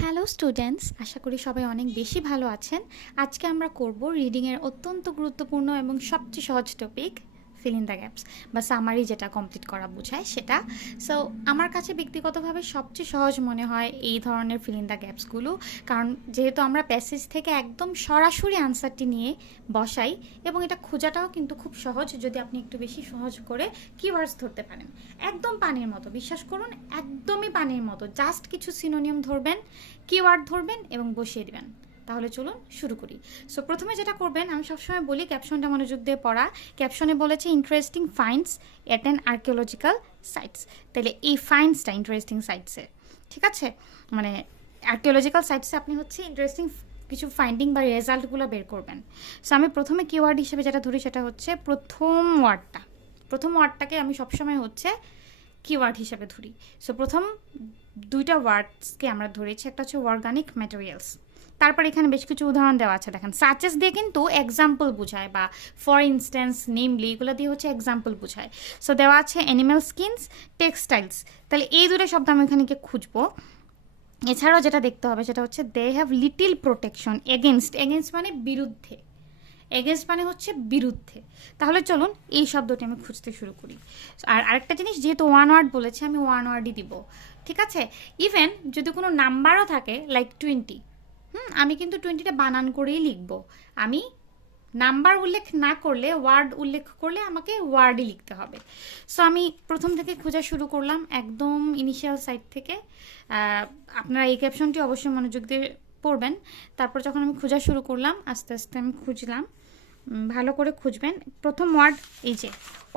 Hello students, আশা করি সবাই অনেক বেশি ভালো আছেন। আজকে আমরা করব রিডিংয়ের অত্যন্ত গুরুত্বপূর্ণ এবং সবচেয়ে সহজ topic fill in the gaps বা সামারি, যেটা কমপ্লিট করা বোঝায় সেটা। সো আমার কাছে ব্যক্তিগতভাবে সবচেয়ে সহজ মনে হয় এই ধরনের ফিল ইন দ্য গ্যাপসগুলো, কারণ যেহেতু আমরা প্যাসেজ থেকে একদম সরাসরি আনসারটি নিয়ে বসাই এবং এটা খোঁজাটাও কিন্তু খুব সহজ যদি আপনি একটু বেশি সহজ করে কিওয়ার্ডস ধরতে পারেন। একদম পানির মতো, বিশ্বাস করুন, একদমই পানির মতো। জাস্ট কিছু সিনোনিয়াম ধরবেন, কিওয়ার্ড ধরবেন এবং বসিয়ে দিবেন। তাহলে চলুন শুরু করি। সো প্রথমে যেটা করবেন, আমি সবসময় বলি ক্যাপশনটা মনোযোগ দিয়ে পড়া। ক্যাপশনে বলেছে interesting finds at an archaeological sites. তাহলে এই ফাইন্ডসটা ইন্টারেস্টিং সাইটসের, ঠিক আছে? মানে আর্কিওলজিক্যাল সাইটসে আপনি হচ্ছে ইন্টারেস্টিং কিছু ফাইন্ডিং বা রেজাল্টগুলো বের করবেন। সো আমি প্রথমে কিওয়ার্ড হিসেবে যেটা ধরি সেটা হচ্ছে প্রথম ওয়ার্ডটাকে আমি সবসময় হচ্ছে কিওয়ার্ড হিসেবে ধরি। সো প্রথম দুইটা ওয়ার্ডসকে আমরা ধরেছি, একটা হচ্ছে অর্গানিক ম্যাটেরিয়ালস। তারপর এখানে বেশ কিছু উদাহরণ দেওয়া আছে, দেখেন সাচেস দিয়ে কিন্তু এক্সাম্পল বোঝায়, বা ফর ইনস্ট্যান্স, নেমলি, এগুলো দিয়ে হচ্ছে এক্সাম্পল বোঝায়। সো দেওয়া আছে অ্যানিম্যাল স্কিনস, টেক্সটাইলস। তাহলে এই দুটো শব্দ আমি এখানে খুঁজবো। এছাড়াও যেটা দেখতে হবে সেটা হচ্ছে they have little protection against. Against মানে বিরুদ্ধে, এগেনস্ট মানে হচ্ছে বিরুদ্ধে। তাহলে চলুন এই শব্দটি আমি খুঁজতে শুরু করি। আর আরেকটা জিনিস, যেহেতু ওয়ান ওয়ার্ড বলেছে আমি ওয়ান ওয়ার্ডই দিব, ঠিক আছে? ইভেন যদি কোনো নাম্বারও থাকে লাইক 20, আমি কিন্তু 20টা বানান করেই লিখব। আমি নাম্বার উল্লেখ না করলে, ওয়ার্ড উল্লেখ করলে আমাকে ওয়ার্ডই লিখতে হবে। সো আমি প্রথম থেকে খোঁজা শুরু করলাম একদম ইনিশিয়াল সাইট থেকে। আপনারা এই ক্যাপশনটি অবশ্যই মনোযোগ দিয়ে পড়বেন। তারপর যখন আমি খোঁজা শুরু করলাম, আস্তে আস্তে আমি খুঁজলাম, ভালো করে খুঁজবেন। প্রথম ওয়ার্ড এই যে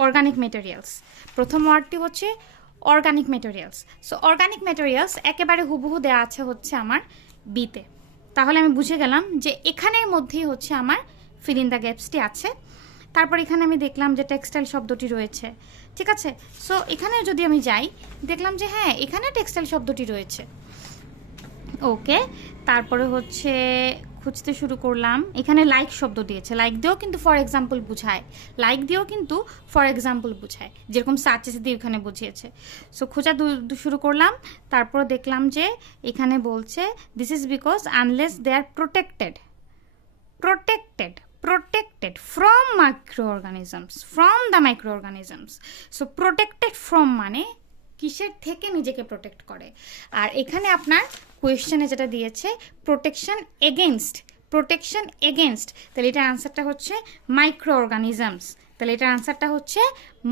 অর্গানিক মেটেরিয়ালস, প্রথম ওয়ার্ডটি হচ্ছে organic materials. So organic materials একেবারে হুবহু দেওয়া আছে হচ্ছে আমার বিতে। তাহলে আমি বুঝে গেলাম যে এখানের মধ্যেই হচ্ছে আমার ফিল ইন দ্য গ্যাপসটি আছে। তারপর এখানে আমি দেখলাম যে টেক্সটাইল শব্দটি রয়েছে, ঠিক আছে? সো এখানে যদি আমি যাই, দেখলাম যে হ্যাঁ, এখানে টেক্সটাইল শব্দটি রয়েছে। ওকে, তারপরে হচ্ছে খুঁজতে শুরু করলাম। এখানে লাইক শব্দ দিয়েছে, লাইক দিয়েও কিন্তু ফর এক্সাম্পল বুঝায়, লাইক দিয়েও কিন্তু ফর এক্সাম্পল বুঝায়, যেরকম সাচেস দিয়ে এখানে বুঝিয়েছে। সো খোঁজা শুরু করলাম। তারপর দেখলাম যে এখানে বলছে this is because unless they are protected, protected protected from microorganisms, from the microorganisms. so protected from মানে কিসের থেকে নিজেকে প্রোটেক্ট করে। আর এখানে আপনার কোয়েশ্চেনে যেটা দিয়েছে প্রোটেকশন এগেনস্ট, প্রোটেকশন এগেনস্ট, তাহলে এটার আনসারটা হচ্ছে মাইক্রো অর্গানিজমস। তাহলে এটার আনসারটা হচ্ছে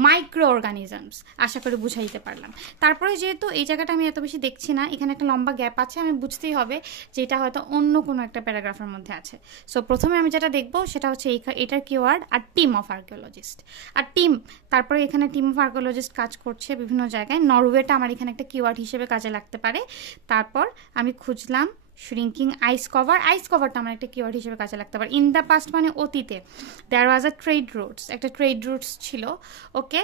মাইক্রো অর্গানিজমস। আশা করি বুঝাইতে পারলাম। তারপরে যেহেতু এই জায়গাটা আমি এত বেশি দেখছি না, এখানে একটা লম্বা গ্যাপ আছে, আমি বুঝতেই হবে যে এটা হয়তো অন্য কোনো একটা প্যারাগ্রাফের মধ্যে আছে। সো প্রথমে আমি যেটা দেখবো সেটা হচ্ছে এটার কিওয়ার্ড আর টিম অফ আর্কিওলজিস্ট। আর টিম, তারপরে এখানে টিম অফ আর্কিওলজিস্ট কাজ করছে বিভিন্ন জায়গায়। নরওয়েটা আমার এখানে একটা কিওয়ার্ড হিসেবে কাজে লাগতে পারে। তারপর আমি খুঁজলাম শ্রিঙ্কিং আইস কভার, আইস কভারটা আমার একটা কিওয়ার্ড হিসেবে কাজে লাগতে পারে। ইন দ্য পাস্ট মানে অতীতে, দেয়ার ওয়াজ আ ট্রেড রুটস, একটা ট্রেড রুটস ছিল, ওকে,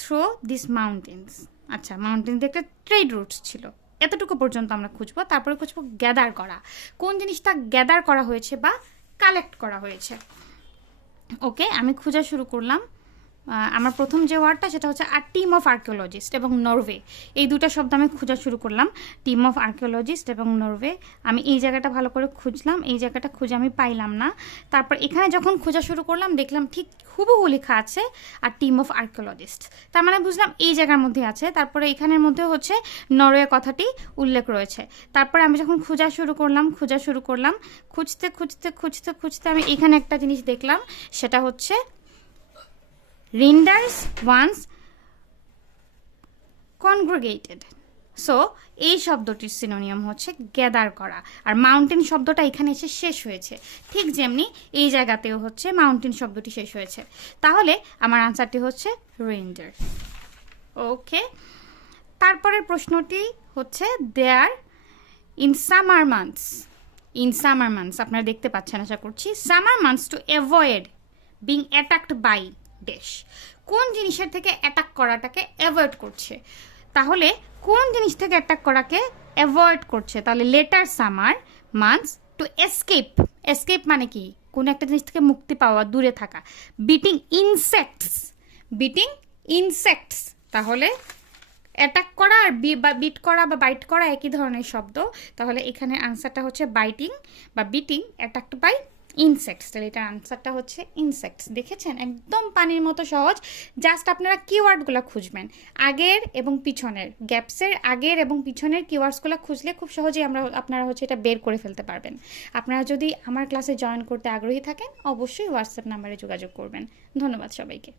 থ্রো দিস মাউন্টেন্স। আচ্ছা, মাউন্টেন দিয়ে একটা ট্রেড রুটস ছিল, এতটুকু পর্যন্ত আমরা খুঁজবো। তারপরে খুঁজবো গ্যাদার করা, কোন জিনিসটা গ্যাদার করা হয়েছে বা কালেক্ট করা হয়েছে। ওকে, আমি খোঁজা শুরু করলাম। আমার প্রথম যে ওয়ার্ডটা সেটা হচ্ছে আর টিম অফ আর্কিওলজিস্ট এবং নরওয়ে, এই দুটো শব্দ আমি খোঁজা শুরু করলাম, টিম অফ আর্কিওলজিস্ট এবং নরওয়ে। আমি এই জায়গাটা ভালো করে খুঁজলাম, এই জায়গাটা খুঁজে আমি পাইলাম না। তারপর এখানে যখন খোঁজা শুরু করলাম দেখলাম ঠিক হুবহু লেখা আছে আর টিম অফ আর্কিওলজিস্ট, তার মানে বুঝলাম এই জায়গার মধ্যে আছে। তারপরে এখানের মধ্যে হচ্ছে নরওয়ে কথাটি উল্লেখ রয়েছে। তারপরে আমি যখন খোঁজা শুরু করলাম, খুঁজতে খুঁজতে খুঁজতে খুঁজতে আমি এখানে একটা জিনিস দেখলাম, সেটা হচ্ছে রেন্ডার্স ওয়ান্স কনগ্রেগেটেড। সো এই শব্দটির সিনোনিয়াম হচ্ছে গ্যাদার করা। আর মাউন্টেন শব্দটা এখানে এসে শেষ হয়েছে, ঠিক যেমনি এই জায়গাতেও হচ্ছে মাউন্টেন শব্দটি শেষ হয়েছে। তাহলে আমার আনসারটি হচ্ছে রেন্ডার। ওকে, তারপরের প্রশ্নটি হচ্ছে there in summer months, in summer months আপনারা দেখতে পাচ্ছেন আশা করছি, summer months to avoid being attacked by dash. কোন জিনিসের থেকে অ্যাটাক করাটাকে অ্যাভয়েড করছে? তাহলে কোন জিনিস থেকে অ্যাটাক করাকে অ্যাভয়েড করছে? তাহলে letter summer months to escape, escape মানে কি? কোন একটা জিনিস থেকে মুক্তি পাওয়া, দূরে থাকা। বিটিং ইনসেক্টস, বিটিং ইনসেক্টস, তাহলে অ্যাটাক করা আর বিট করা বা বাইট করা একই ধরনের শব্দ। তাহলে এখানে আনসারটা হচ্ছে বাইটিং বা বিটিং অ্যাটাকড বাই ইনসেক্টস। তাহলে এটার আনসারটা হচ্ছে ইনসেক্টস। দেখেছেন, একদম পানির মতো সহজ। জাস্ট আপনারা কিওয়ার্ডগুলো খুঁজবেন, আগের এবং পিছনের, গ্যাপসের আগের এবং পিছনের কিওয়ার্ডসগুলো খুঁজলে খুব সহজেই আপনারা হচ্ছে এটা বের করে ফেলতে পারবেন। আপনারা যদি আমার ক্লাসে জয়েন করতে আগ্রহী থাকেন অবশ্যই হোয়াটসঅ্যাপ নাম্বারে যোগাযোগ করবেন। ধন্যবাদ সবাইকে।